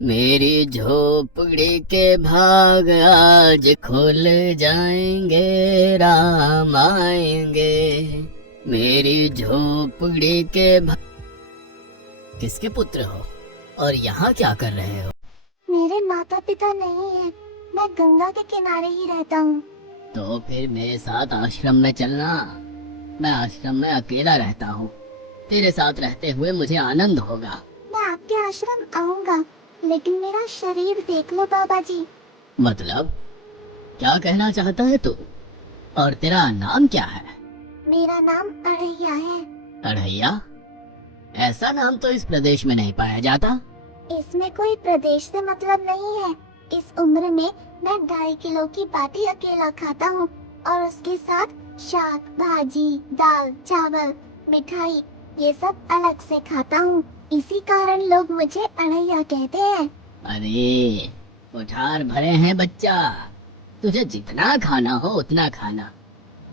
मेरी झोपड़ी के भाग आज खुल जाएंगे, राम आएंगे। मेरी झोपड़ी के भाग। किसके पुत्र हो और यहाँ क्या कर रहे हो? मेरे माता पिता नहीं है। मैं गंगा के किनारे ही रहता हूँ। तो फिर मेरे साथ आश्रम में चलना। मैं आश्रम में अकेला रहता हूँ। तेरे साथ रहते हुए मुझे आनंद होगा। मैं आपके आश्रम आऊंगा, लेकिन मेरा शरीर देख लो बाबा जी। मतलब क्या कहना चाहता है तू? और तेरा नाम क्या है? मेरा नाम अड़ैया है। अढ़ैया? ऐसा नाम तो इस प्रदेश में नहीं पाया जाता। इसमें कोई प्रदेश से मतलब नहीं है। इस उम्र में मैं 2.5 किलो की बाटी अकेला खाता हूँ, और उसके साथ शाक भाजी दाल चावल मिठाई ये सब अलग से खाता हूँ। इसी कारण लोग मुझे अड़ैया कहते हैं। अरे कुठार भरे हैं बच्चा। तुझे जितना खाना हो उतना खाना।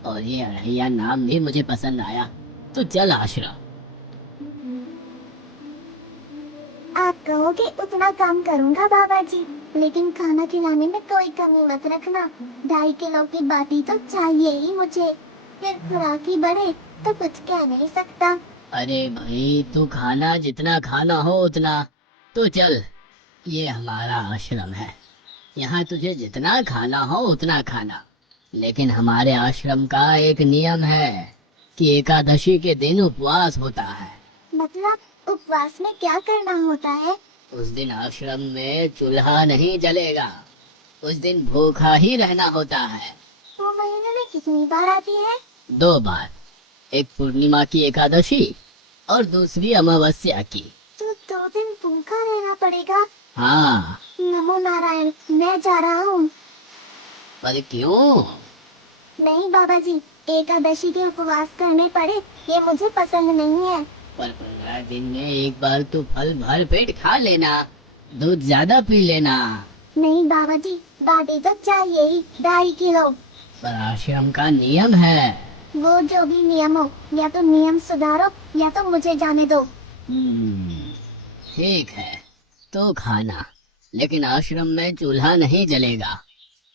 और ये अढ़ैया नाम भी मुझे पसंद आया। तो चल आश्रम। आप कहोगे उतना काम करूँगा बाबा जी, लेकिन खाना खिलाने में कोई कमी मत रखना। 2.5 किलो की बाटी तो चाहिए ही मुझे। फिर खुराक ही बढ़े तो कुछ कह नहीं सकता। अरे भाई तू खाना जितना खाना हो उतना। तो चल, ये हमारा आश्रम है। यहाँ तुझे जितना खाना हो उतना खाना। लेकिन हमारे आश्रम का एक नियम है कि एकादशी के दिन उपवास होता है। मतलब उपवास में क्या करना होता है? उस दिन आश्रम में चूल्हा नहीं जलेगा। उस दिन भूखा ही रहना होता है। वो महीने में कितनी बार आती है? 2 बार। एक पूर्णिमा की एकादशी और दूसरी अमावस्या की। तो 2 दिन भूखा रहना पड़ेगा। हाँ। नमो नारायण, मैं जा रहा हूँ। पर क्यों? नहीं बाबा जी, एकादशी के उपवास करने पड़े ये मुझे पसंद नहीं है। पर 15 दिन में एक बार तो फल भर पेट खा लेना। दूध ज्यादा पी लेना। नहीं बाबा जी, बाटी तो चाहिए ही 2.5 किलो। पर आश्रम का नियम है। वो जो भी नियम हो, या तो नियम सुधारो या तो मुझे जाने दो। हम्म, ठीक है। तो खाना, लेकिन आश्रम में चूल्हा नहीं जलेगा।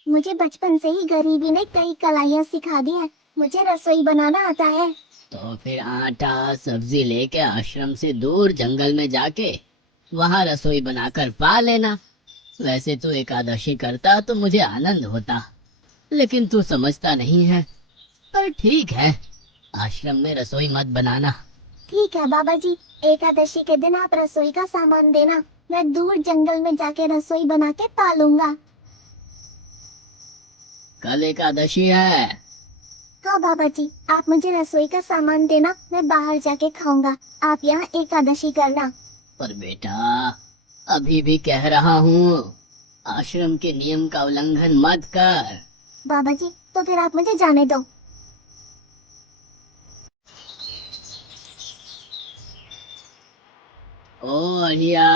मुझे बचपन से ही गरीबी ने कई कलाइयाँ सिखा दी है। मुझे रसोई बनाना आता है। तो फिर आटा सब्जी लेके आश्रम से दूर जंगल में जाके वहां रसोई बनाकर पा लेना। वैसे तो एकादशी करता तो मुझे आनंद होता, लेकिन तू समझता नहीं है। पर ठीक है, आश्रम में रसोई मत बनाना। ठीक है बाबा जी, एकादशी के दिन आप रसोई का सामान देना। मैं दूर जंगल में जाके रसोई बना के पालूंगा। कल एकादशी है। हाँ बाबा जी, आप मुझे रसोई का सामान देना, मैं बाहर जाके खाऊंगा। आप यहाँ एकादशी करना। पर बेटा, अभी भी कह रहा हूँ, आश्रम के नियम का उल्लंघन मत कर। बाबा जी, तो फिर आप मुझे जाने दो। ओ अहिया,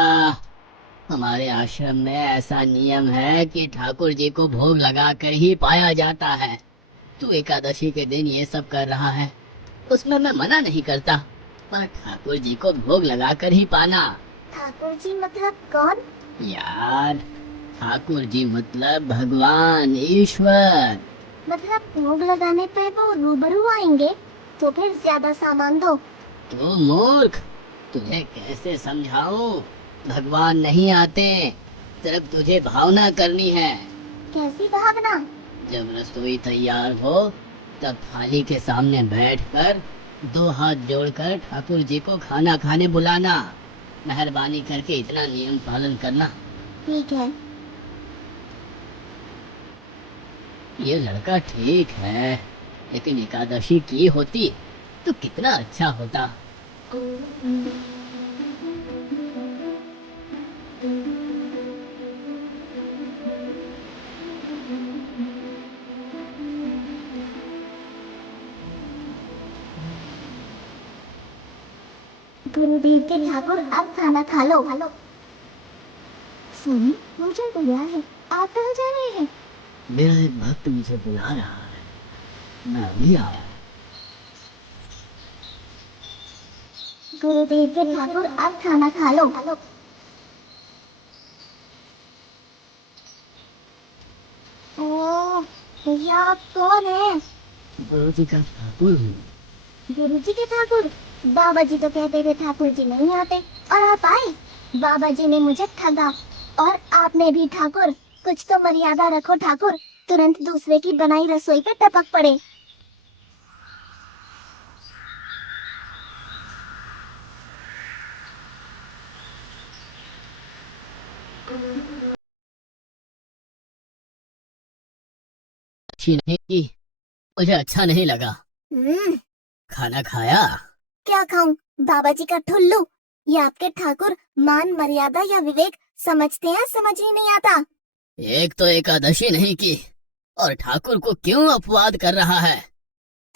हमारे आश्रम में ऐसा नियम है कि ठाकुर जी को भोग लगा कर ही पाया जाता है। तू एकादशी के दिन ये सब कर रहा है, उसमें मैं मना नहीं करता। पर ठाकुर जी को भोग लगा कर ही पाना। ठाकुर जी मतलब कौन? यार, ठाकुर जी मतलब भगवान ईश्वर। मतलब भोग लगाने पे वो रूबरू आएंगे? तो फिर ज्यादा सामान दो। तो मूर्ख, तुझे कैसे समझाऊं? भगवान नहीं आते, सिर्फ तुझे भावना करनी है। कैसी भावना? जब रसोई तैयार हो तब थाली के सामने बैठकर 2 हाथ जोड़कर ठाकुर जी को खाना खाने बुलाना। मेहरबानी करके इतना नियम पालन करना। ठीक है। ये लड़का ठीक है, लेकिन एकादशी की होती तो कितना अच्छा होता। गुरुदेव के ठाकुर, अब खाना खा लो। सुनी, मुझे बुला है। आप कहाँ जा रहे हैं? मेरा एक भक्त मुझे बुला रहा है, मैं अभी आया। गुरुदेव के ठाकुर, अब खाना खा लो। भैया आप कौन है? गुरुजी का ठाकुर हूँ। गुरुजी के ठाकुर? बाबा जी तो कहते थे ठाकुर जी नहीं आते और आप आए। बाबा जी ने मुझे ठगा और आपने भी ठाकुर। कुछ तो मर्यादा रखो ठाकुर, तुरंत दूसरे की बनाई रसोई पे टपक पड़े। अच्छी नहीं की, मुझे अच्छा नहीं लगा। हम्म, खाना खाया? क्या खाऊं? बाबा जी का ठुल्लू। ये आपके ठाकुर मान मर्यादा या विवेक समझते हैं, समझ ही नहीं आता। एक तो एकादशी नहीं की और ठाकुर को क्यों अपवाद कर रहा है?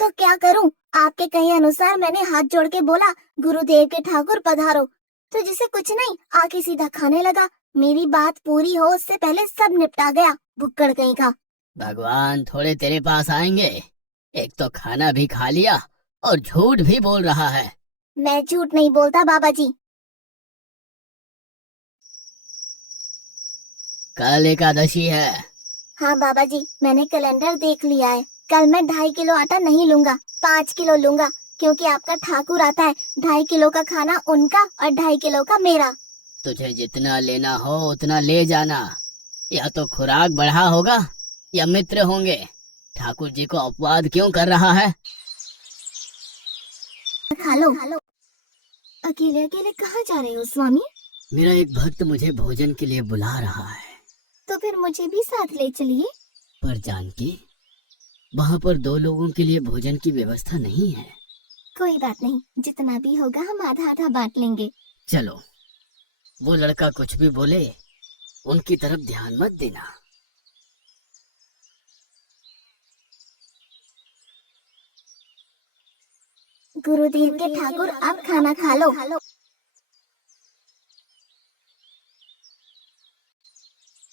तो क्या करूं? आपके कहे अनुसार मैंने हाथ जोड़ के बोला गुरुदेव के ठाकुर पधारो, तो जिसे कुछ नहीं आके सीधा खाने लगा। मेरी बात पूरी हो उससे पहले सब निपटा गया, भुक्कड़ कहीं का। भगवान थोड़े तेरे पास आएंगे। एक तो खाना भी खा लिया और झूठ भी बोल रहा है। मैं झूठ नहीं बोलता बाबा जी। कल एकादशी है। हाँ बाबा जी, मैंने कैलेंडर देख लिया है। कल मैं 2.5 किलो आटा नहीं लूंगा, 5 किलो लूंगा, क्योंकि आपका ठाकुर आता है। 2.5 किलो का खाना उनका और 2.5 किलो का मेरा। तुझे जितना लेना हो उतना ले जाना। या तो खुराक बढ़ा होगा या मित्र होंगे। ठाकुर जी को अपवाद क्यों कर रहा है? खा लो। अकेले अकेले कहाँ जा रहे हो स्वामी? मेरा एक भक्त मुझे भोजन के लिए बुला रहा है। तो फिर मुझे भी साथ ले चलिए। पर जानकी, वहाँ पर 2 लोगों के लिए भोजन की व्यवस्था नहीं है। कोई बात नहीं, जितना भी होगा हम आधा आधा बांट लेंगे। चलो, वो लड़का कुछ भी बोले उनकी तरफ ध्यान मत देना। गुरुदेव के ठाकुर अब खाना खा लो।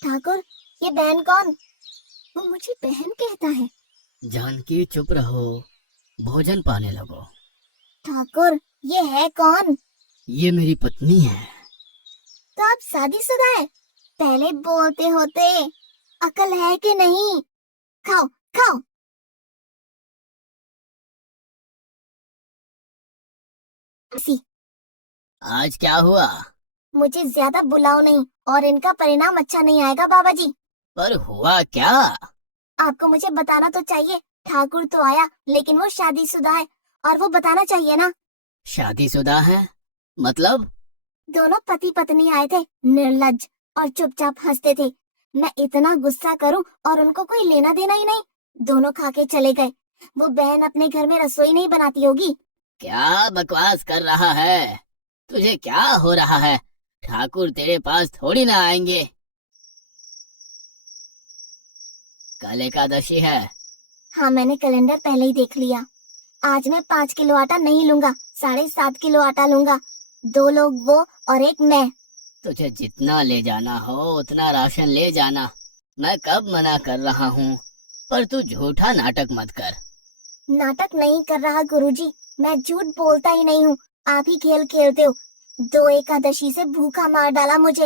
ठाकुर, ये बहन कौन? वो मुझे बहन कहता है। जानकी चुप रहो, भोजन पाने लगो। ठाकुर, ये है कौन? ये मेरी पत्नी है। तो आप शादीशुदा है? पहले बोलते होते। अकल है कि नहीं? खाओ खाओ। सी, आज क्या हुआ? मुझे ज्यादा बुलाओ नहीं और इनका परिणाम अच्छा नहीं आएगा बाबा जी। पर हुआ क्या? आपको मुझे बताना तो चाहिए। ठाकुर तो आया लेकिन वो शादीशुदा है, और वो बताना चाहिए ना। शादीशुदा है मतलब? दोनों पति पत्नी आए थे, निर्लज्ज, और चुपचाप हंसते थे। मैं इतना गुस्सा करूं और उनको कोई लेना देना ही नहीं। दोनों खा के चले गए। वो बहन अपने घर में रसोई नहीं बनाती होगी। क्या बकवास कर रहा है? तुझे क्या हो रहा है? ठाकुर तेरे पास थोड़ी ना आएंगे। कल एकादशी है। हाँ, मैंने कैलेंडर पहले ही देख लिया। आज मैं 5 किलो आटा नहीं लूंगा, 7.5 किलो आटा लूंगा। 2 लोग वो और एक मैं। तुझे जितना ले जाना हो उतना राशन ले जाना। मैं कब मना कर रहा हूँ, पर तू झूठा नाटक मत कर। नाटक नहीं कर रहा गुरुजी, मैं झूठ बोलता ही नहीं हूँ। आप ही खेल खेलते हो। 2 एकादशी से भूखा मार डाला मुझे।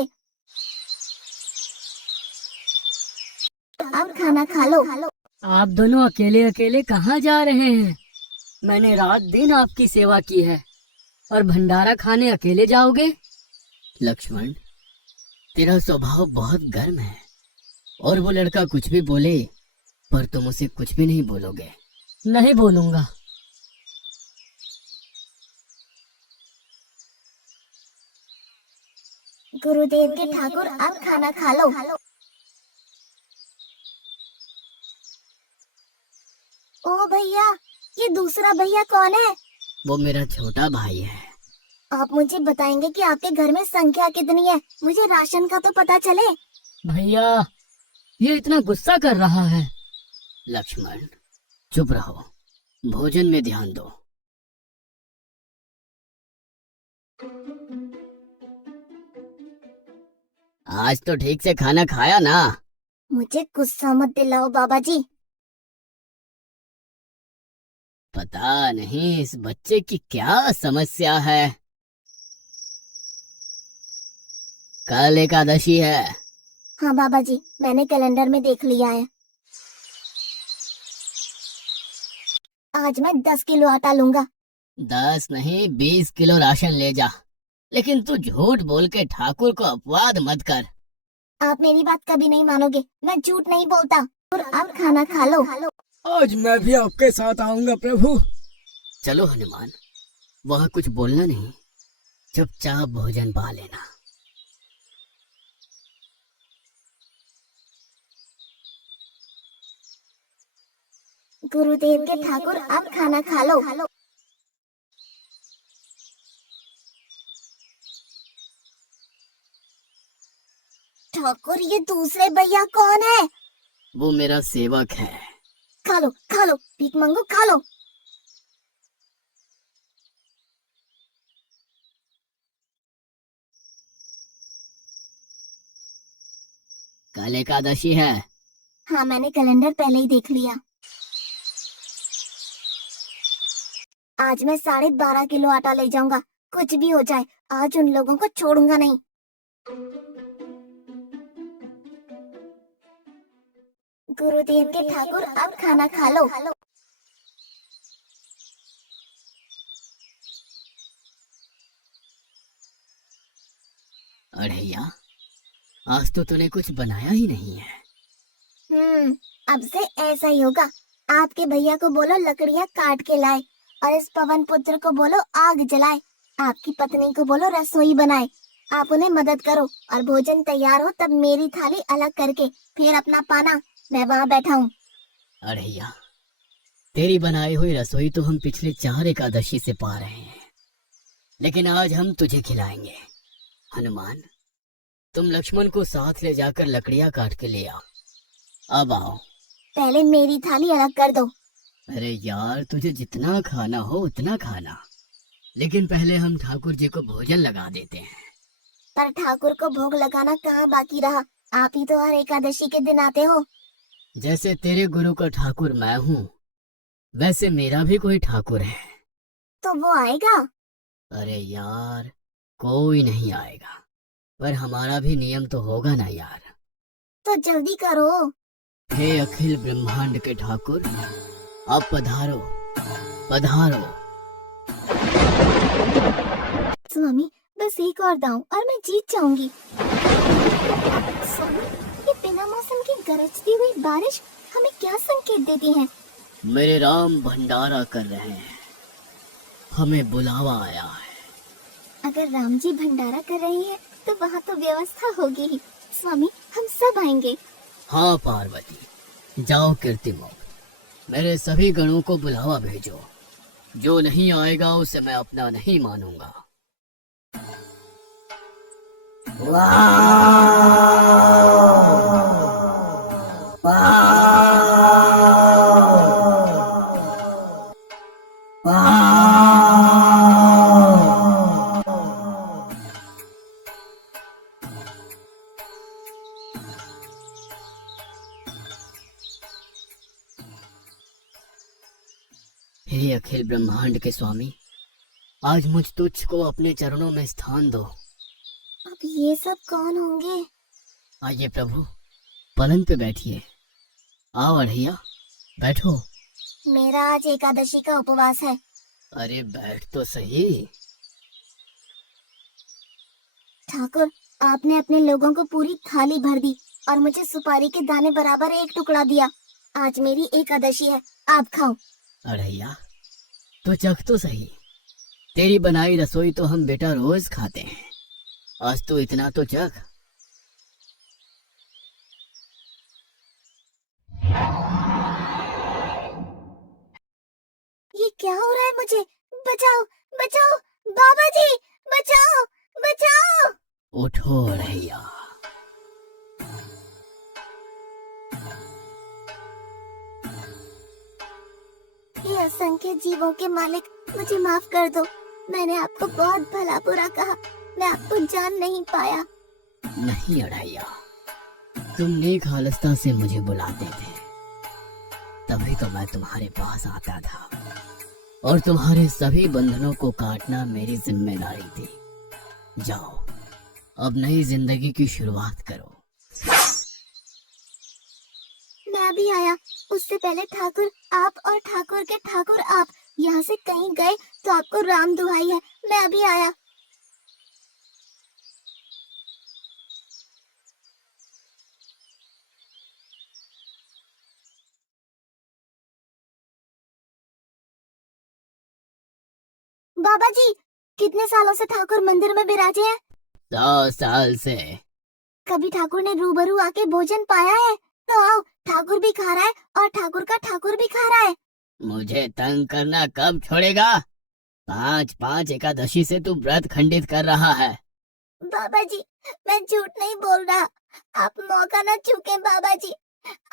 अब खाना खा लो। आप दोनों अकेले अकेले कहाँ जा रहे हैं? मैंने रात दिन आपकी सेवा की है और भंडारा खाने अकेले जाओगे? लक्ष्मण, तेरा स्वभाव बहुत गर्म है और वो लड़का कुछ भी बोले पर तुम उसे कुछ भी नहीं बोलोगे। नहीं बोलूंगा। गुरुदेव के ठाकुर अब खाना खा लो। ओ भैया, ये दूसरा भैया कौन है? वो मेरा छोटा भाई है। आप मुझे बताएंगे कि आपके घर में संख्या कितनी है? मुझे राशन का तो पता चले। भैया, ये इतना गुस्सा कर रहा है। लक्ष्मण, चुप रहो, भोजन में ध्यान दो। आज तो ठीक से खाना खाया ना? मुझे गुस्सा मत दिलाओ बाबा जी। पता नहीं इस बच्चे की क्या समस्या है। कल एकादशी है। हाँ बाबा जी, मैंने कैलेंडर में देख लिया है। आज मैं 10 किलो आटा लूंगा। 10 नहीं 20 किलो राशन ले जा, लेकिन तू झूठ बोल के ठाकुर को अपवाद मत कर। आप मेरी बात कभी नहीं मानोगे, मैं झूठ नहीं बोलता। और आप खाना खा लो। आज मैं भी आपके साथ आऊंगा प्रभु। चलो हनुमान, वहाँ कुछ बोलना नहीं, चुपचाप भोजन पा लेना। गुरुदेव के ठाकुर, आप खाना खा लो। ठाकुर, ये दूसरे भैया कौन है? वो मेरा सेवक है। खा लो खा लो, भीख मंगो खा लो। कल एकादशी है। हाँ, मैंने कैलेंडर पहले ही देख लिया। आज मैं 12.5 किलो आटा ले जाऊंगा, कुछ भी हो जाए, आज उन लोगों को छोड़ूंगा नहीं। गुरुदेव के ठाकुर, आप खाना खा लो। अढ़ैया, आज तो तूने कुछ बनाया ही नहीं है। अब से ऐसा ही होगा। आपके भैया को बोलो लकड़ियाँ काट के लाए, और इस पवन पुत्र को बोलो आग जलाए। आपकी पत्नी को बोलो रसोई बनाए। आप उन्हें मदद करो, और भोजन तैयार हो तब मेरी थाली अलग करके फिर अपना पाना, मैं वहाँ बैठा हूँ। अढ़ैया, तेरी बनाई हुई रसोई तो हम पिछले 4 एकादशी से पा रहे हैं, लेकिन आज हम तुझे खिलाएंगे। हनुमान, तुम लक्ष्मण को साथ ले जाकर लकड़ियाँ काट के ले आओ। अब आओ। पहले मेरी थाली अलग कर दो। अरे यार, तुझे जितना खाना हो उतना खाना, लेकिन पहले हम ठाकुर जी को भोजन लगा देते हैं। पर ठाकुर को भोग लगाना कहाँ बाकी रहा? आप ही तो हर एकादशी के दिन आते हो। जैसे तेरे गुरु का ठाकुर मैं हूँ, वैसे मेरा भी कोई ठाकुर है। तो वो आएगा? अरे यार, कोई नहीं आएगा, पर हमारा भी नियम तो होगा ना यार। तो जल्दी करो। हे अखिल ब्रह्मांड के ठाकुर, आप पधारो पधारो। स्वामी, बस एक और दांव और मैं जीत जाऊंगी। स्वामी, ये बिना मौसम की गरजती हुई बारिश हमें क्या संकेत देती है? मेरे राम भंडारा कर रहे हैं, हमें बुलावा आया है। अगर राम जी भंडारा कर रहे हैं तो वहाँ तो व्यवस्था होगी ही। स्वामी, हम सब आएंगे। हाँ पार्वती, जाओ कीर्तिमोह, मेरे सभी गणों को बुलावा भेजो। जो नहीं आएगा उसे मैं अपना नहीं मानूंगा। हे अखिल ब्रह्मांड के स्वामी, आज मुझ तुझ को अपने चरणों में स्थान दो। अब ये सब कौन होंगे? आइए प्रभु, पलंग पे बैठिए। आओ अढ़ैया, बैठो। मेरा आज एकादशी का उपवास है। अरे बैठ तो सही। ठाकुर, आपने अपने लोगों को पूरी थाली भर दी और मुझे सुपारी के दाने बराबर एक टुकड़ा दिया। आज मेरी एकादशी है, आप खाओ। अढ़ैया, तो चख तो सही। तेरी बनाई रसोई तो हम बेटा रोज खाते हैं, आज तो इतना तो चख। ये क्या हो रहा है मुझे? बचाओ बचाओ, बाबा जी बचाओ बचाओ। उठो अढ़ैया। ये असंख्य जीवों के मालिक, मुझे माफ कर दो। मैंने आपको बहुत भला बुरा कहा, मैं आपको जान नहीं पाया। नहीं अढ़ैया, तुम नेक हालस्ता से मुझे बुलाते थे, तभी तो मैं तुम्हारे पास आता था, और तुम्हारे सभी बंधनों को काटना मेरी जिम्मेदारी थी। जाओ, अब नई जिंदगी की शुरुआत करो। मैं अभी आया। उससे पहले ठाकुर आप और ठाकुर के ठाकुर आप यहाँ से कहीं गए तो आपको राम दुहाई है, मैं अभी आया। बाबा जी, कितने सालों से ठाकुर मंदिर में विराजे हैं? 100 साल से। कभी ठाकुर ने रूबरू आके भोजन पाया है? तो आओ, ठाकुर भी खा रहा है और ठाकुर का ठाकुर भी खा रहा है। मुझे तंग करना कब छोड़ेगा? 5-5 एकादशी से तू व्रत खंडित कर रहा है। बाबा जी, मैं झूठ नहीं बोल रहा। आप मौका न चूके बाबा जी,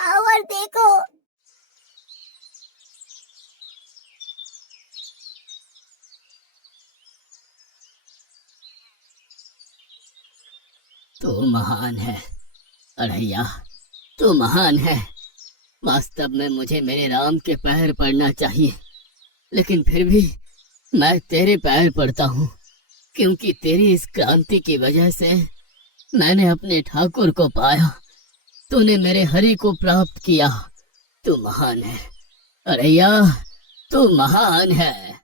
आओ और देखो। तू महान है अड़ैया, तू महान है। वास्तव में मुझे मेरे राम के पैर पड़ना चाहिए, लेकिन फिर भी मैं तेरे पैर पड़ता हूँ, क्योंकि तेरी इस क्रांति की वजह से मैंने अपने ठाकुर को पाया। तूने मेरे हरि को प्राप्त किया। तू महान है अड़ैया, तू महान है।